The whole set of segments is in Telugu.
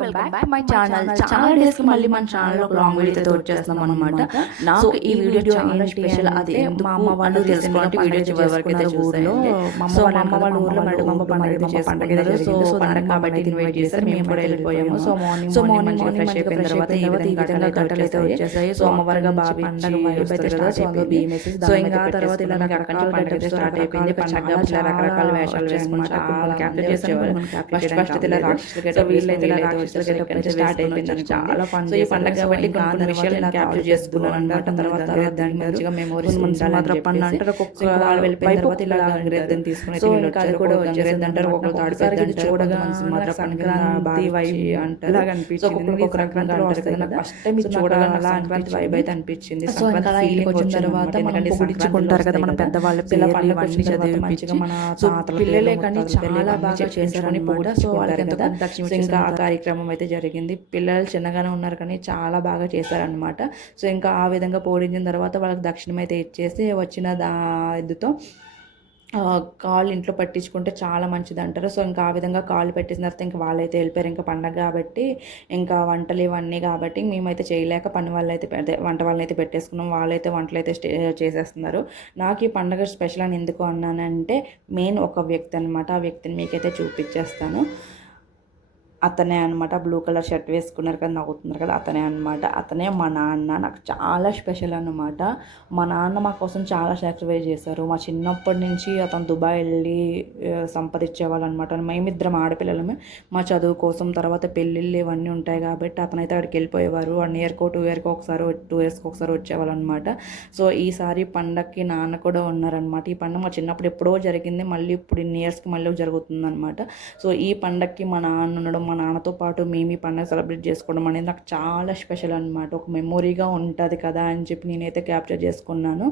Welcome back my channel. చాలా డేస్ కి మళ్ళీ మన ఛానల్ ఒక లాంగ్ వీడియోతో వచ్చేస్తున్నాం అనమాట. నాకు ఈ వీడియో చాలా స్పెషల్. అది మా అమ్మ వాళ్ళు తెలుసుకోవాలంటే వీడియో చివరి వరకు అయితే చూసేయండి. సో మా అమ్మ వాళ్ళ ఊర్లో మళ్ళీ పండుగ జరిగింది. సో పండుగ కాబట్టి ఇన్వైట్ చేశారు. మేము కూడా వెళ్ళిపోయాము. సో మార్నింగ్ ఫ్రెష్ అయిపోయిన తర్వాత ఈ విధంగా గట్టలు అయితే వచ్చేసాయి. సో అమ్మవారిగా బాగా పండుగ అయితే స్టార్ట్ అయిపోయింది. సో ఇంకా తర్వాత ఇలా రకరకాల పండుగ అయితే స్టార్ట్ అయిపోయింది. పండుగ రకరకాల వేషాలు వేసుకుంటా క్యాప్చర్ చేసేవారు. ఫస్ట్ ఇలా రాక్షసులు వీళ్ళైతే ఇలా రాక్షసులు స్టార్ట్ అయిపోయింది. చాలా ఫన్. సో ఈ పండుగ కాబట్టి కొన్ని విషయాలు నేను క్యాప్చర్ చేసుకున్నాను అనమాట. తర్వాత మంచిగా మెమోరీస్ మాత్రం పండు అంటారు. వాళ్ళు వెళ్ళిపోయిన తర్వాత ఇలా గంగిరెద్దని తీసుకుని సో ఇంకా అది కూడా వచ్చేది అంటారు. ఒక్కొక్క తాడిసారి చూడగా సంక్రాంతి వైబ్ అంటారు. సో ఒక్కొక్క రకంగా అంటారు. ఫస్ట్ టైం చూడగా సంక్రాంతి వైబ్ అయితే అనిపించింది. సంక్రాంతి వచ్చిన తర్వాత మనం పొగిడించుకుంటారు కదా మన పెద్దవాళ్ళు పిల్ల పండుగ వచ్చి చదివి మంచిగా మన పిల్లలే కానీ చాలా బాగా చేశారని కూడా. సో వాళ్ళకి ఎంతో ఇంకా ఆ కార్యక్రమం అయితే జరిగింది. పిల్లలు చిన్నగానే ఉన్నారు కానీ చాలా బాగా చేశారనమాట. సో ఇంకా ఆ విధంగా పోడించిన తర్వాత వాళ్ళకి దక్షిణం అయితే ఇచ్చేసి వచ్చిన ఎద్దుతో కాళ్ళు ఇంట్లో పట్టించుకుంటే చాలా మంచిది అంటారు. సో ఇంకా ఆ విధంగా కాళ్ళు పెట్టిన తర్వాత ఇంకా వాళ్ళైతే వెళ్ళిపోయారు. ఇంకా పండగ కాబట్టి ఇంకా వంటలు ఇవన్నీ కాబట్టి మేమైతే చేయలేక పని వాళ్ళు అయితే వంట వాళ్ళని అయితే పెట్టేసుకున్నాం. వాళ్ళైతే వంటలు అయితే చేసేస్తున్నారు. నాకు ఈ పండగ స్పెషల్ అని ఎందుకు అన్నానంటే మెయిన్ ఒక వ్యక్తి అనమాట. ఆ వ్యక్తిని మీకైతే చూపించేస్తాను. అతనే అనమాట. బ్లూ కలర్ షర్ట్ వేసుకున్నారు కదా, నవ్వుతున్నారు కదా, అతనే అనమాట. అతనే మా నాన్న. నాకు చాలా స్పెషల్ అనమాట. మా నాన్న మా కోసం చాలా సాక్రిఫైస్ చేశారు. మా చిన్నప్పటి నుంచి అతను దుబాయ్ వెళ్ళి సంపాదించేవాళ్ళు అనమాట. మేమిద్దరం ఆడపిల్లలమే. మా చదువు కోసం తర్వాత పెళ్ళిళ్ళు ఇవన్నీ ఉంటాయి కాబట్టి అతనైతే అక్కడికి వెళ్ళిపోయేవారు. 1 ఇయర్కో 2 ఇయర్కో ఒకసారి 2 ఇయర్స్కి ఒకసారి వచ్చేవాళ్ళు అనమాట. సో ఈసారి పండగకి నాన్న కూడా ఉన్నారనమాట. ఈ పండుగ మా చిన్నప్పుడు ఎప్పుడో జరిగింది, మళ్ళీ ఇప్పుడు ఇన్ని ఇయర్స్కి మళ్ళీ జరుగుతుంది అనమాట. సో ఈ పండగకి మా నాన్న ఉండడం, మా నాన్నతో పాటు మేము ఈ పండుగ సెలబ్రేట్ చేసుకోవడం అనేది నాకు చాలా స్పెషల్ అనమాట. ఒక మెమొరీగా ఉంటుంది కదా అని చెప్పి నేనైతే క్యాప్చర్ చేసుకున్నాను.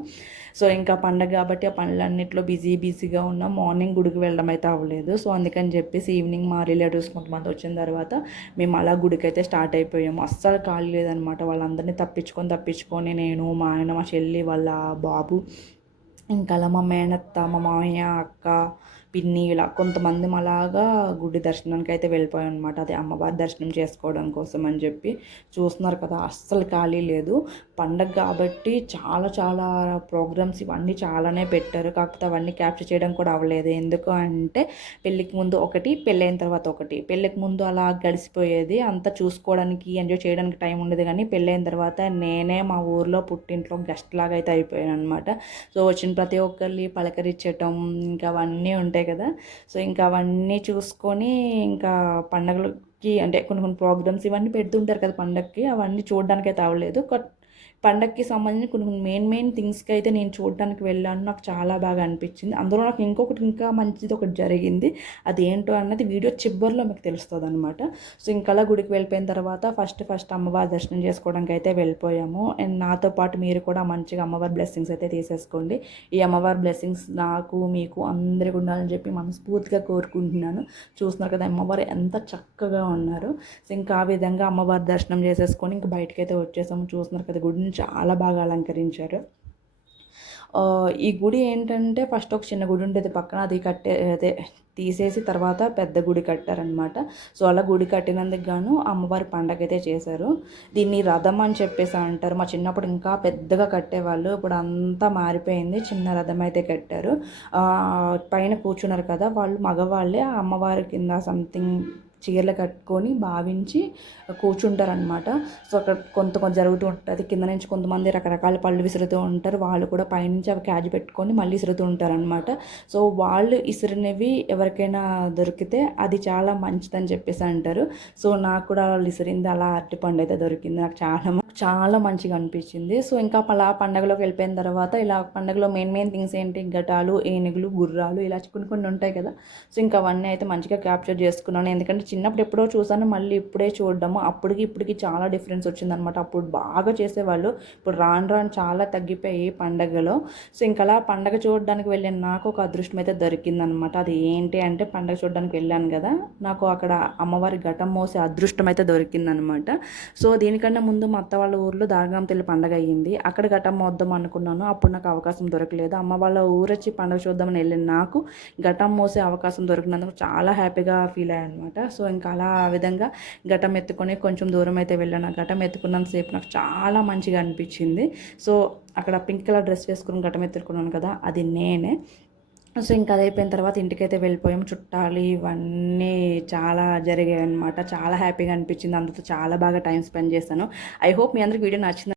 సో ఇంకా పండగ కాబట్టి ఆ పనులన్నింటిలో బిజీగా ఉన్నాం. మార్నింగ్ గుడికి వెళ్ళడం అయితే అవ్వలేదు. సో అందుకని చెప్పేసి ఈవినింగ్ మా రిలేటివ్స్ కొంతమంది వచ్చిన తర్వాత మేము అలా గుడికి అయితే స్టార్ట్ అయిపోయాము. అస్సలు ఖాళీ లేదనమాట. వాళ్ళందరినీ తప్పించుకొని నేను, మా ఆయన, మా చెల్లి, వాళ్ళ బాబు, ఇంకా అలా మా మేనత్త, మా మామయ్య, అక్క, పిన్ని ఇలా కొంతమంది అలాగా గుడి దర్శనానికి అయితే వెళ్ళిపోయాం అనమాట. అదే అమ్మవారి దర్శనం చేసుకోవడం కోసం అని చెప్పి. చూస్తున్నారు కదా అస్సలు ఖాళీ లేదు. పండగ కాబట్టి చాలా ప్రోగ్రామ్స్ ఇవన్నీ చాలానే పెట్టారు. కాకపోతే అవన్నీ క్యాప్చర్ చేయడం కూడా అవ్వలేదు. ఎందుకు అంటే పెళ్ళికి ముందు ఒకటి, పెళ్ళైన తర్వాత ఒకటి. పెళ్ళికి ముందు అలా గడిచిపోయేది, అంతా చూసుకోవడానికి ఎంజాయ్ చేయడానికి టైం ఉండేది. కానీ పెళ్ళైన తర్వాత నేనే మా ఊర్లో పుట్టింట్లో గెస్ట్ లాగా అయితే అయిపోయాను అనమాట. సో వచ్చిన ప్రతి ఒక్కరిని పలకరించటం ఇంకా అవన్నీ ఉంటాయి కదా. సో ఇంకా అవన్నీ చూసుకొని ఇంకా పండగలకి అంటే కొన్ని ప్రోగ్రామ్స్ ఇవన్నీ పెడుతుంటారు కదా పండగకి, అవన్నీ చూడడానికి అయితే అవ్వలేదు. పండగకి సంబంధించిన కొన్ని మెయిన్ థింగ్స్కి అయితే నేను చూడడానికి వెళ్ళాను. నాకు చాలా బాగా అనిపించింది. అందులో నాకు ఇంకొకటి ఇంకా మంచిది ఒకటి జరిగింది. అది ఏంటో అన్నది వీడియో చివరిలో మీకు తెలుస్తుంది అనమాట. సో ఇంకా గుడికి వెళ్ళిపోయిన తర్వాత ఫస్ట్ అమ్మవారి దర్శనం చేసుకోవడానికి అయితే వెళ్ళిపోయాము. అండ్ నాతో పాటు మీరు కూడా మంచిగా అమ్మవారి బ్లెస్సింగ్స్ అయితే తీసేసుకోండి. ఈ అమ్మవారి బ్లెస్సింగ్స్ నాకు మీకు అందరికీ ఉండాలని చెప్పి మనస్ఫూర్తిగా కోరుకుంటున్నాను. చూస్తున్నారు కదా అమ్మవారు ఎంత చక్కగా ఉన్నారు. సో ఇంకా ఆ విధంగా అమ్మవారి దర్శనం చేసేసుకొని ఇంకా బయటకైతే వచ్చేసాము. చూస్తున్నారు కదా గుడిని చాలా బాగా అలంకరించారు. ఈ గుడి ఏంటంటే ఫస్ట్ ఒక చిన్న గుడి ఉండేది పక్కన, అది అదే తీసేసి తర్వాత పెద్ద గుడి కట్టారనమాట. సో అలా గుడి కట్టినందుకు గాను అమ్మవారి పండగ అయితే చేశారు. దీన్ని రథం అని చెప్పేసి అంటారు. మా చిన్నప్పుడు ఇంకా పెద్దగా కట్టేవాళ్ళు, ఇప్పుడు అంతా మారిపోయింది. చిన్న రథం అయితే కట్టారు. పైన కూర్చున్నారు కదా వాళ్ళు మగవాళ్ళే. ఆ అమ్మవారి కింద సంథింగ్ చీరలు కట్టుకొని భావించి కూర్చుంటారనమాట. సో అక్కడ కొంత జరుగుతూ ఉంటుంది. కింద నుంచి కొంతమంది రకరకాల పళ్ళు విసురుతూ ఉంటారు. వాళ్ళు కూడా పైనుంచి అవి క్యాచ్ పెట్టుకొని మళ్ళీ విసురుతూ ఉంటారనమాట. సో వాళ్ళు విసిరినవి ఎవరికైనా దొరికితే అది చాలా మంచిదని చెప్పేసి అంటారు. సో నాకు కూడా వాళ్ళు విసిరింది అలా అరటిపండు అయితే దొరికింది. నాకు చాలా మంచిగా అనిపించింది. సో ఇంకా అలా పండగలోకి వెళ్ళిపోయిన తర్వాత ఇలా పండగలో మెయిన్ థింగ్స్ ఏంటి, ఘటాలు, ఏనుగులు, గుర్రాలు ఇలా కొన్ని ఉంటాయి కదా. సో ఇంకా అవన్నీ అయితే మంచిగా క్యాప్చర్ చేసుకున్నాను. ఎందుకంటే చిన్నప్పుడు ఎప్పుడో చూసాను, మళ్ళీ ఇప్పుడే చూడడము అప్పటికి ఇప్పటికి చాలా డిఫరెన్స్ వచ్చిందనమాట. అప్పుడు బాగా చేసేవాళ్ళు, ఇప్పుడు రాను చాలా తగ్గిపోయి పండగలో. సో ఇంకా అలా పండగ చూడడానికి వెళ్ళిన నాకు ఒక అదృష్టం అయితే దొరికిందనమాట. అది ఏంటి అంటే పండగ చూడడానికి వెళ్ళాను కదా, నాకు అక్కడ అమ్మవారి ఘటం మోసే అదృష్టం అయితే దొరికిందనమాట. సో దీనికన్నా ముందు మా అత్త వాళ్ళ వాళ్ళ ఊర్లో దారగాంతెల్లి పండగ అయ్యింది. అక్కడ ఘటమ్మ వద్దాం అనుకున్నాను. అప్పుడు నాకు అవకాశం దొరకలేదు. అమ్మ వాళ్ళ ఊరొచ్చి పండుగ చూద్దామని వెళ్ళిన నాకు ఘటం మోసే అవకాశం దొరికినందుకు చాలా హ్యాపీగా ఫీల్ అయ్యాను అనమాట. సో ఇంకా అలా ఆ విధంగా ఘటం ఎత్తుకొని కొంచెం దూరం అయితే వెళ్ళాను. ఆ ఘటం ఎత్తుకున్నంతసేపు నాకు చాలా మంచిగా అనిపించింది. సో అక్కడ పింక్ కలర్ డ్రెస్ వేసుకుని ఘటం ఎత్తుకున్నాను కదా, అది నేనే. సో ఇంకా అది అయిపోయిన తర్వాత ఇంటికైతే వెళ్ళిపోయాము. చుట్టాలు ఇవన్నీ చాలా జరిగాయి అనమాట. చాలా హ్యాపీగా అనిపించింది. అందరితో చాలా బాగా టైం స్పెండ్ చేశాను. ఐ హోప్ మీ అందరికి వీడియో నచ్చింది.